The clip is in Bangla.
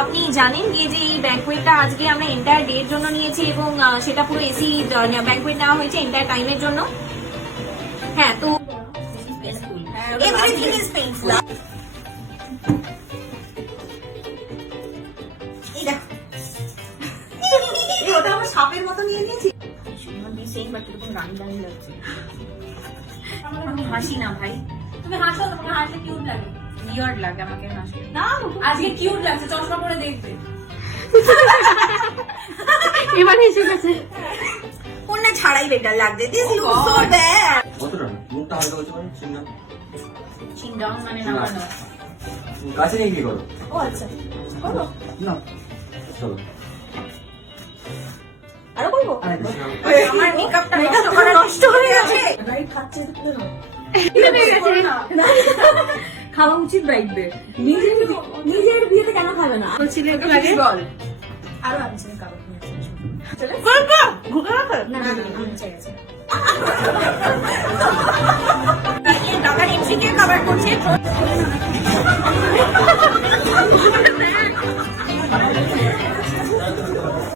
আপনি জানেন যে এই ব্যাংকুয়েটটা আজকে আমরা এন্টায়ার ডে এর জন্য নিয়েছি এবং সেটা পুরো এসি ব্যাংকুয়েট নেওয়া হয়েছে এন্টায়ার টাইমের জন্য। হ্যাঁ, তো এভরিথিং ইজ পেইনফুল। এই দেখো, ওটা আমরা সাপের মতো নিয়ে নিয়েছি। আমি হাসি না ভাই, তুমি হাসো, তোমার হাসলে কিউট লাগে। বিয়ার্ড লাগে আমাকে হাসলে। না আজকে কিউট লাগছে, চশমা পরে দেখবে। এবার এসে গেছে, কোনটা ছাড়াই বেটার লাগছে। This look so bad. কতটা মুখটা হালকা হচ্ছে মানে চিন না চিন ডাউন মানে নামানো। কাছে নিয়ে কি করো? ও আচ্ছা, করো না, চলো আরো করবো। আমার মেকআপটা নষ্ট হয়ে গেছে। রাইট খাচ্ছে না, খাওয়া উচিত রাইটদের। নিজের বিয়েতে কেন খাবে না? ছিল একটু লাগে বল। আরো আনছে কাগজ চলে ঘুরে রাখো না না আমি চাই আছে। এই টাকার এন্ট্রি কে কভার করছে?